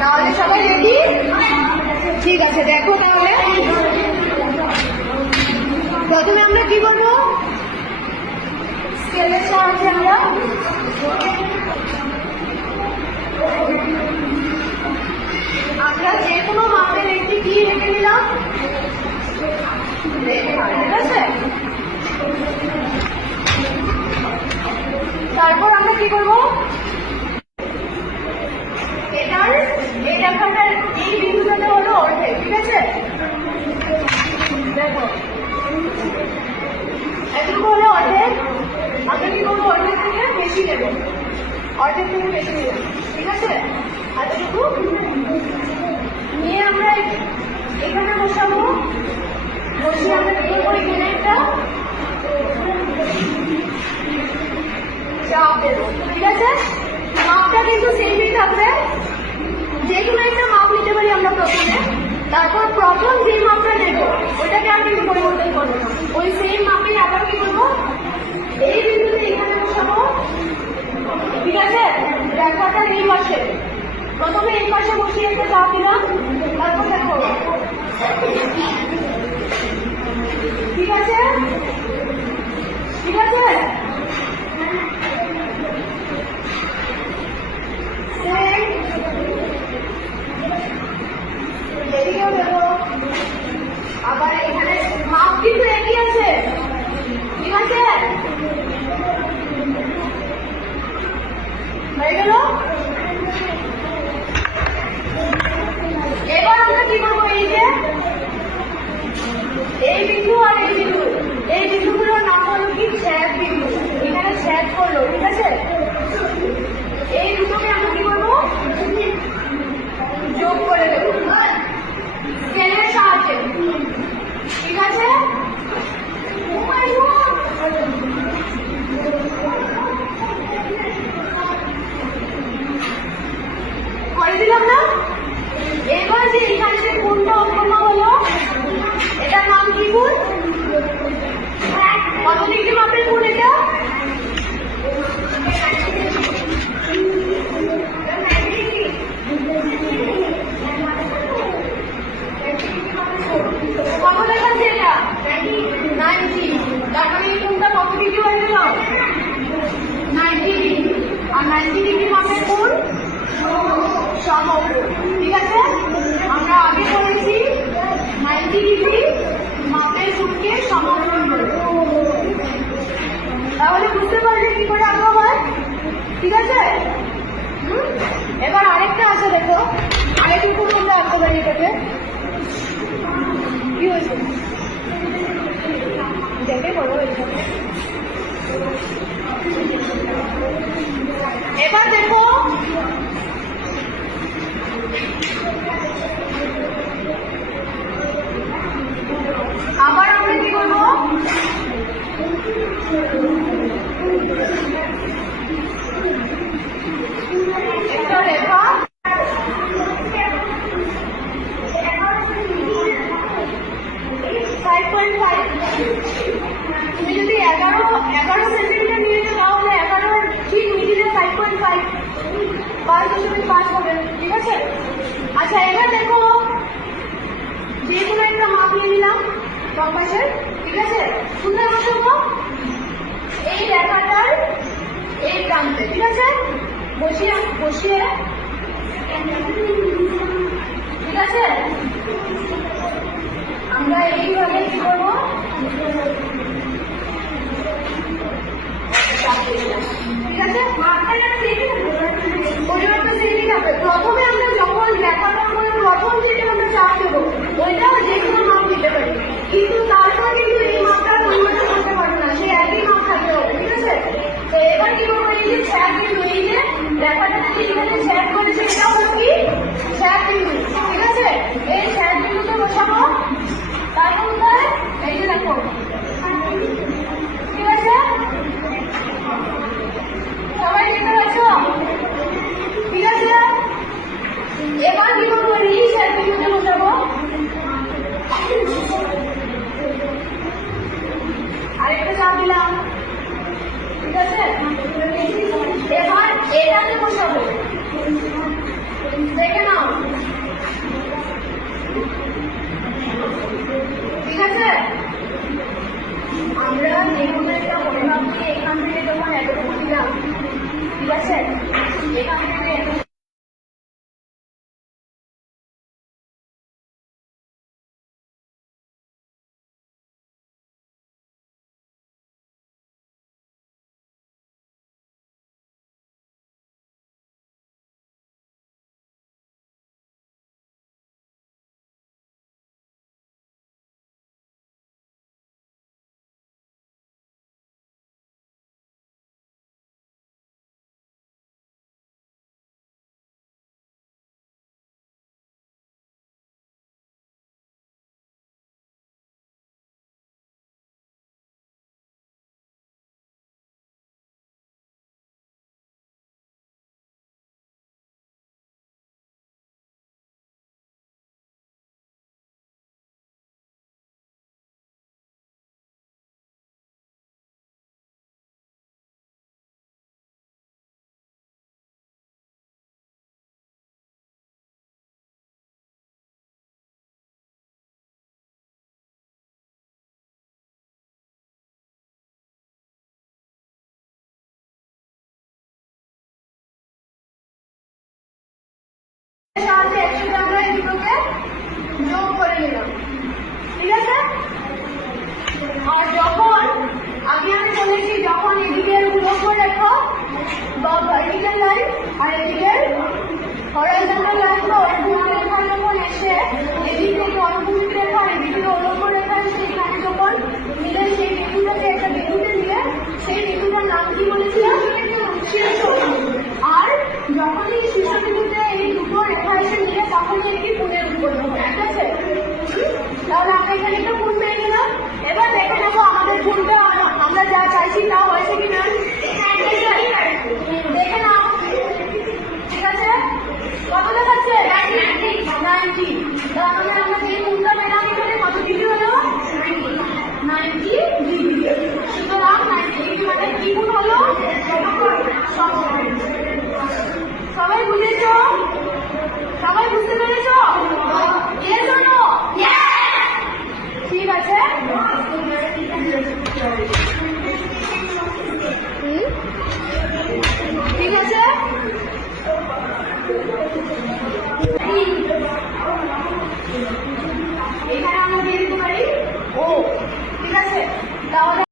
তাহলে সবাই রেডি? ঠিক আছে, দেখো তাহলে প্রথমে আমরা কি করবো, স্কেলের সাহায্যে আমরা যে কোনো মাপের একটি কি রেখে নিলাম, ঠিক আছে? তারপর আমরা কি করবো, এটার এই রেখাটার এই বিন্দুটাতে হলো অর্ধেক, ঠিক আছে? দেখো এটুকু হলে অর্ধেক, আমরা কি করবো, অর্ধেক থেকে বেশি নেব, অর্ধেক থেকে বেশি নেব, ঠিক আছে? এতটুকু নিয়ে আমরা এখানে বসাবো, বসিয়ে আমরা কি করবো, এখানে একটা চাপ দেবো, ঠিক আছে? মাপটা কিন্তু সেমই থাকবে, যে কোনো একটা মাপ নিতে পারি আমরা প্রথমে, তারপর প্রথম যে মাপটা নেবো ওইটাকে আর কিন্তু পরিবর্তন করবো না, ওই সেম মাপে আবার কি করবো, এই বিন্দুতে এখানে বসাবো, ঠিক আছে? রেখাটার এই পাশে প্রথমে এই পাশে বসিয়ে একটা চাপ দিলাম, তারপর দেখো, ঠিক আছে? ঠিক আছে, এদিকেও দেবো, আবার এখানে মাপ কিন্তু একই আছে, ঠিক আছে? হয়ে গেল? এবার আমরা কি করবো, এই যে এই বিন্দু আর এই বিন্দু, এই বিন্দুগুলোর নাম হলো কি, ছেদ বিন্দু, এখানে ছেদ করলো, ঠিক আছে? এই দুটোকে আমরা কি করবো, যোগ করে দেবো স্কেলের সাহায্যে, ঠিক আছে? করে দিলাম না? এবার যে এখানে যে কোণটা উৎপন্ন হলো এটার নাম কি কোণ, কত ডিগ্রি মাপের কোণ এটা, কত দেখাচ্ছে এটা, 90, তার মানে এই কোণটা কত ডিগ্রি হয়ে গেল, 90 ডিগ্রি, আর 90 ডিগ্রি মাপের কোণ সমকোণ, ঠিক আছে? আমরা আগে করেছি 90 ডিগ্রি মাপের কোণকে সমকোণ বলে, তাহলে বুঝতে পারলে কি করে আঁকা হয়, ঠিক আছে? এবার আরেকটা আছে, দেখো আরেকটু কোণ আমরা আঁকতে পারি, এটাকে কি হয়েছে, দেখে বলো, এবার দেখো আবার আমরা কি করবো, একটা রেখা 5.5, তুমি যদি 11 সেন্টিমিটার নিয়ে যাও তাহলে 11 ঠিক মিডিলে 5.5, 5.5 হবে, ঠিক আছে? আচ্ছা এবার দেখো যে কোনো একটা মাপ নিয়ে নিলাম বাম পাশে, ঠিক আছে? সুন্দর বসাবো এই রেখাটার এই প্রান্তে, ঠিক আছে? বসিয়ে বসিয়ে, ঠিক আছে? আমরা এইভাবে কি করবো, ঠিক আছে? পরিমাণটা সেমই থাকবে, প্রথমে আমরা যখন রেখাটা করে প্রথম যেটা আমরা চাপ দেবো ওইটা যে কোনো মাপ নিতে পারি, কিন্তু তারপর কিন্তু এই মাপটা পরিবর্তন করতে পারবো না, সে একই মাপ থাকতে হবে, ঠিক আছে? তো এবার কি করবো, এই যে ছেদ বিন্দু, এই যে রেখাটাতে যেখানে ছেদ করেছে এটাও কি ছেদ বিন্দু, ঠিক আছে? এই ছেদ বিন্দুতে বসাবো, তারপর এই যে দেখো, ঠিক আছে? সবাই দেখতে পাচ্ছ, ঠিক আছে? এবার কি করবো, এই ছেদ বিন্দুতে বসাবো, আরেকটা চাপ দিলাম, ঠিক আছে? এবার এটাতে বসাবো, দেখে নাও, ঠিক আছে? আমরা যে কোনো একটা পরিমাপ দিয়ে এখান থেকে যখন এতটুকু দিলাম, ঠিক আছে, এখান থেকে সাহায্যে একসাথে আমরা এই দুটোকে যোগ করে নিলাম, ঠিক আছে? আর যখন আগে আমি বলেছি, যখন এদিকের উল্লম্ব রেখা বা ভার্টিক্যাল লাইন আর এদিকের হরাইজন্টাল লাইন বা অনুভূমিক রেখা যখন এসে এদিক থেকে অনুভূমিক রেখা আর এদিকে উল্লম্ব রেখা এসে এখানে যখন মিলে সেই বিন্দুটাকে একটা বিন্দুতে নিয়ে সেই বিন্দুটার নাম কি বলেছিলাম? শীর্ষবিন্দু। আর যখনই শীর্ষবিন্দুতে এই দুটো রেখা এসে মিলে তখনই এটি পুনের উৎপন্ন হয়, ঠিক আছে? তাহলে আমরা এখানে একটা কোণ পেয়ে গেলাম। এবার দেখে নেবো আমাদের কোণটা আমরা যা চাইছি তা হয়েছে কিনা, দেখে নাও, ঠিক আছে? কত দেখাচ্ছে? 90। তাহলে আমরা যে কোণটা পেলাম এখানে কত ডিগ্রি হলো? 90 ডিগ্রি। সুতরাং 90 ডিগ্রি মানে কি কোণ হলো? সবাই বুঝেছ? সবাই বুঝতে পেরেছ? এর জন্য ঠিক আছে। ঠিক আছে, এখানে আমরা দিয়ে দিতে পারি ও, ঠিক আছে? তাহলে